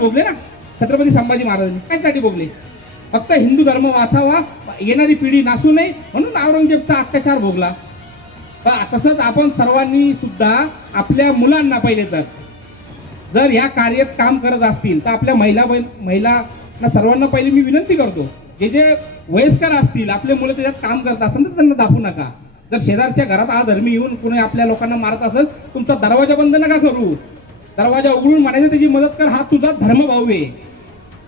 भोगले ना छत्रपती संभाजी महाराजांनी. कशासाठी भोगले? फक्त हिंदू धर्म वाचावा, येणारी पिढी नासू नये म्हणून औरंगजेबचा अत्याचार भोगला. तसंच आपण सर्वांनी सुद्धा आपल्या मुलांना पहिले तर जर या कार्यात काम करत असतील तर आपल्या महिलांना सर्वांना पहिले मी विनंती करतो, जे वयस्कर असतील आपले मुलं त्याच्यात काम करत असेल तर त्यांना दाखवू नका. जर शेजारच्या घरात अधर्मी येऊन कोणी आपल्या लोकांना मारत असेल, तुमचा दरवाजा बंद नका करू, दरवाजा उघडून म्हणायचं त्याची मदत कर, हा तुझा धर्म भाऊ आहे,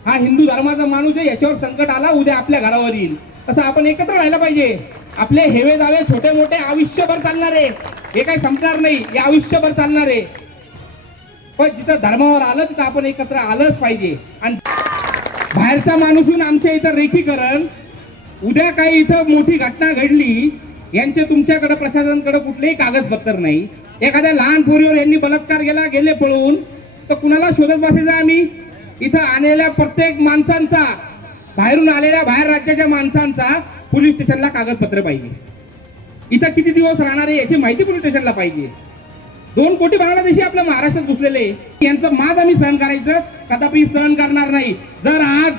हा हिंदू धर्माचा माणूस आहे, याच्यावर संकट आला उद्या आपल्या घरावर येईल. तसं आपण एकत्र राहायला पाहिजे. आपले हेवे दावे छोटे मोठे आयुष्यभर चालणार आहे, हे काही संपणार नाही, हे आयुष्यभर चालणार आहे. पण जिथं धर्मावर आलं तिथं आपण एकत्र आलंच पाहिजे. आणि बाहेरचा माणूसून आमच्या इथं रेखीकरण, उद्या काही इथं मोठी घटना घडली, यांचे तुमच्याकडे प्रशासनाकडे कुठलेही कागदपत्र नाही, एखाद्या लहान पोरीवर यांनी बलात्कार केला गेले पळून, तर कुणाला शोधत बसायचं आम्ही? इथं आलेल्या प्रत्येक माणसांचा, बाहेरून आलेल्या बाहेर राज्याच्या माणसांचा पोलीस स्टेशनला कागदपत्र पाहिजे. इथं किती दिवस राहणार आहे याची माहिती पोलीस स्टेशनला पाहिजे. 2 कोटी बांगलादेशी आपल्या महाराष्ट्रात घुसलेले, यांचं माज आम्ही सहन करायचं कदापि सहन करणार नाही. जर आज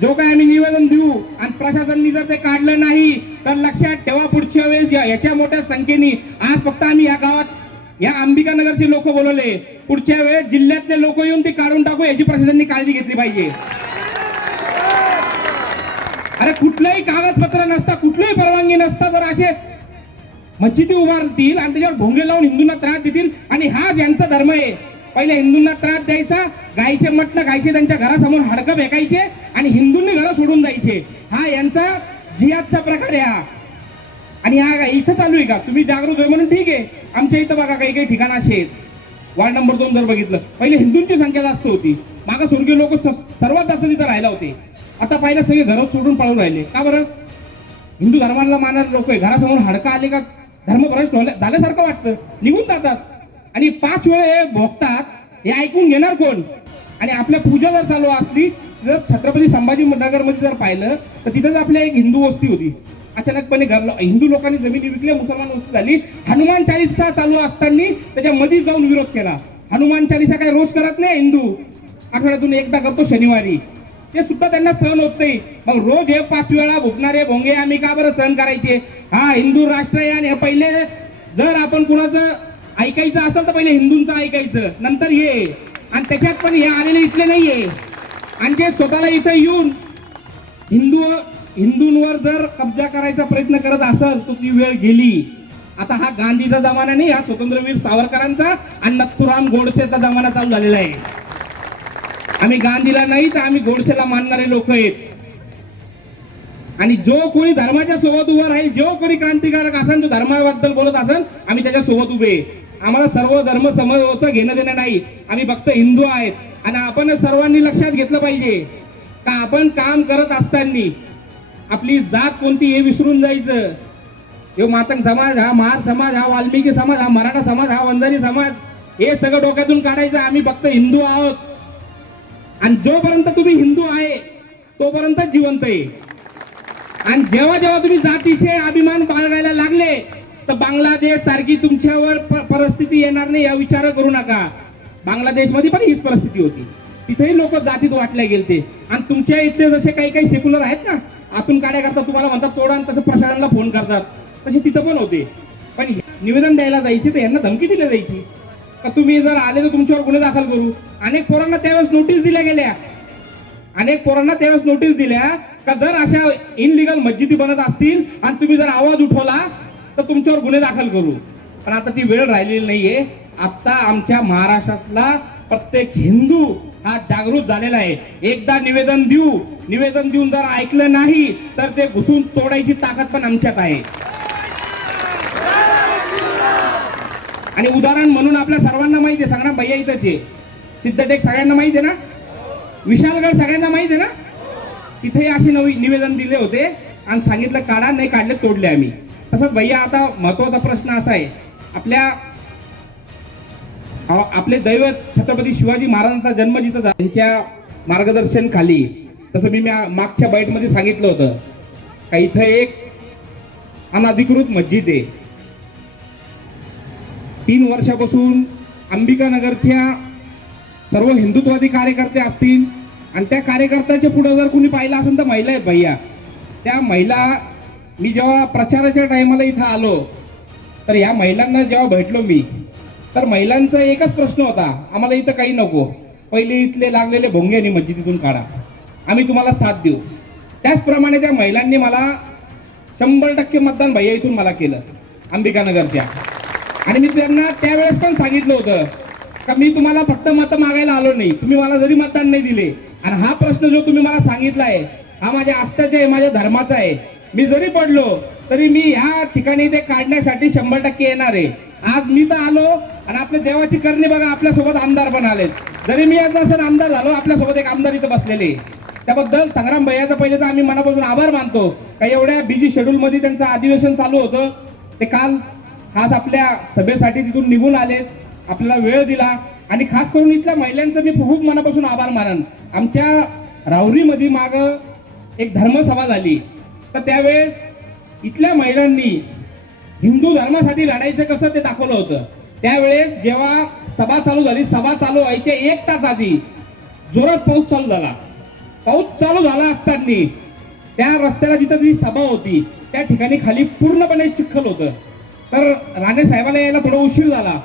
जो काय आम्ही निवेदन देऊ आणि प्रशासनाने जर ते काढलं नाही तर लक्षात ठेवा पुढच्या वेळेस याच्या मोठ्या संख्येने, आज फक्त आम्ही या गावात या अंबिकानगरचे लोक बोलवले, पुढच्या वेळेस जिल्ह्यातले लोक येऊन ते काढून टाकू याची प्रशासनाने काळजी घेतली पाहिजे. अरे कुठलंही कागदपत्र नसता, कुठलीही परवानगी नसता जर असे मस्जिदी उभारतील आणि त्याच्यावर भोंगे लावून हिंदूंना त्रास देतील, आणि हा ज्यांचा धर्म आहे, पहिले हिंदूंना त्रास द्यायचा, गायचे मटण गायचे त्यांच्या घरासमोर हाडकं फेकायचे आणि हिंदूंनी घरं सोडून जायचे, हा यांचा जिहादचा प्रकार आहे हा. आणि हा इथं चालू आहे का? तुम्ही जागृत आहे म्हणून ठीक आहे, आमच्या इथं बघा काही काही ठिकाण असे आहेत, वार्ड नंबर 2 जर बघितलं, पहिले हिंदूंची संख्या जास्त होती, मागासवर्गीय लोक सर्वात जास्त तिथं राहायला होते. आता पाहिलं सगळे घरं सोडून पळून राहिले. का बरं? हिंदू धर्माला मानणारे लोक आहे, घरासमोर हाडकं आले का धर्मभ्रष्ट झाल्यासारखं वाटतं, निघून जातात आणि 5 वेळे हे भोगतात. हे ऐकून घेणार कोण? आणि आपल्या पूजा जर चालू असली, जर छत्रपती संभाजी नगरमध्ये जर पाहिलं तर तिथेच आपल्या एक हिंदू वस्ती होती, अचानकपणे हिंदू लोकांनी जमिनी विकल्या, मुसलमान वस्ती झाली. हनुमान चालीसा चालू असताना त्याच्यामध्ये जाऊन विरोध केला. हनुमान चालीसा काय रोज करत नाही हिंदू, आठवड्यातून एकदा करतो शनिवारी, ते सुद्धा त्यांना सहन होत नाही. मग रोज हे 5 वेळा भुकणारे भोंगे आम्ही का बरं सहन करायचे? हा हिंदू राष्ट्र आहे आणि पहिले जर आपण कुणाचं ऐकायचं असेल तर पहिले हिंदूंचं ऐकायचं, नंतर हे. आणि त्याच्यात पण हे आलेले इथले नाहीये, आणि जे स्वतःला इथं येऊन हिंदूंवर जर कब्जा करायचा प्रयत्न करत असेल तर ती वेळ गेली. आता हा गांधीचा जमाना नाही, हा स्वतंत्रवीर सावरकरांचा आणि नथुराम गोडसेचा जमाना चालू झालेला आहे. आम्ही गांधीला नाही तर आम्ही गोडसेला मानणारे लोक आहेत. आणि जो कोणी धर्माच्या सोबत उभा राहील, जो कोणी क्रांतिकारक असेल, जो धर्माबद्दल बोलत असेल, आम्ही त्याच्या सोबत उभे. आम्हाला सर्व धर्म समोरचं घेणं देणं नाही, आम्ही फक्त हिंदू आहेत. आणि आपण सर्वांनी लक्षात घेतलं पाहिजे का आपण काम करत असताना आपली जात कोणती हे विसरून जायचं. हे मातंग समाज, हा महार समाज, हा वाल्मिकी समाज, हा मराठा समाज, हा वंजारी समाज, हे सगळं डोक्यातून काढायचं. आम्ही फक्त हिंदू आहोत आणि जोपर्यंत तुम्ही हिंदू आहे तोपर्यंत जिवंत आहे. आणि जेव्हा जेव्हा तुम्ही जातीचे अभिमान बाळगायला लागले तर बांगलादेश सारखी तुमच्यावर परिस्थिती येणार नाही, या विचार करू नका. बांगलादेशमध्ये पण हीच परिस्थिती होती, तिथेही लोक जातीत वाटले गेलते. आणि तुमच्या इथले जसे काही काही सेक्युलर आहेत ना, आतून काड्या करतात, तुम्हाला म्हणतात तोडा, आणि तसं प्रशासनाला फोन करतात, तसे तिथं पण होते. पण निवेदन द्यायला जायची तर यांना धमकी दिली जायची का तुम्ही जर आले तर तुमच्यावर गुन्हे दाखल करू. अनेक पोरांना त्यावेळेस नोटीस दिल्या गेल्या, अनेक पोरांना त्यावेळेस नोटीस दिल्या का जर अशा इनलिगल मस्जिदी बनत असतील आणि तुम्ही जर आवाज उठवला तर तुमच्यावर गुन्हे दाखल करू. पण आता ती वेळ राहिलेली नाहीये. आता आमच्या महाराष्ट्रातला प्रत्येक हिंदू हा जागृत झालेला आहे. एकदा निवेदन देऊन जर ऐकलं नाही तर ते घुसून तोडायची ताकद पण आमच्यात आहे. आणि उदाहरण म्हणून आपल्या सर्वांना माहिती आहे, सगळ्यांना भैया इथंच आहे, सिद्धटेक सगळ्यांना माहिती आहे ना, विशालगड सगळ्यांना माहिती आहे ना, तिथे अशी निवेदन दिले होते आणि सांगितलं काढा, नाही काढले तोडले आम्ही. तसंच भैया आता महत्वाचा प्रश्न असा आहे, आपले दैवत छत्रपती शिवाजी महाराजांचा जन्म जिथं झाला त्यांच्या मार्गदर्शन खाली, तसं मी मागच्या बाईटमध्ये सांगितलं होतं का इथं एक अनधिकृत मस्जिद आहे. 3 वर्षापासून अंबिकानगरच्या सर्व हिंदुत्ववादी कार्यकर्ते असतील आणि त्या कार्यकर्त्याच्या पुढे जर कुणी पाहिलं असेल तर महिला आहेत भैया. त्या महिला, मी जेव्हा प्रचाराच्या टायमाला इथं आलो तर या महिलांना जेव्हा भेटलो मी, तर महिलांचा एकच प्रश्न होता, आम्हाला इथं काही नको, पहिले इथले लागलेले भोंगे आणि मस्जिदीतून काढा, आम्ही तुम्हाला साथ देऊ. त्याचप्रमाणे त्या महिलांनी मला 100% मतदान भैया इथून मला केलं अंबिकानगरच्या. आणि मी त्यांना त्यावेळेस पण सांगितलं होतं का मी तुम्हाला फक्त मतं मागायला आलो नाही, तुम्ही मला जरी मतदान नाही दिले आणि हा प्रश्न जो तुम्ही मला सांगितला आहे हा माझ्या आस्थेचा आहे, माझ्या धर्माचा आहे, मी जरी पडलो तरी मी ह्या ठिकाणी ते काढण्यासाठी 100% येणार आहे. आज मी तर आलो आणि आपल्या देवाची करणी बघा, आपल्यासोबत आमदार पण आलेत. जरी मी आज असं आमदार झालो, आपल्यासोबत एक आमदार इथं बसलेले. त्याबद्दल संग्राम भैयाचा पहिले तर आम्ही मनापासून आभार मानतो. काही एवढ्या बिझी शेड्यूल मध्ये त्यांचं अधिवेशन चालू होतं, ते काल खास आपल्या सभेसाठी तिथून निघून आलेत, आपल्याला वेळ दिला. आणि खास करून इथल्या महिलांचं मी खूप मनापासून आभार मानन. आमच्या राहुरीमध्ये माग एक धर्मसभा झाली, तर त्यावेळेस इथल्या महिलांनी हिंदू धर्मासाठी लढायचं कसं ते दाखवलं होतं. त्यावेळेस जेव्हा सभा चालू झाली, सभा चालू व्हायच्या 1 तास आधी जोरात पाऊस चालू झाला. पाऊस चालू झाला असताना त्या रस्त्याला जिथं ती सभा होती त्या ठिकाणी खाली पूर्णपणे चिखल होतं. तर राणे साहेबाला यायला थोडा उशीर झाला.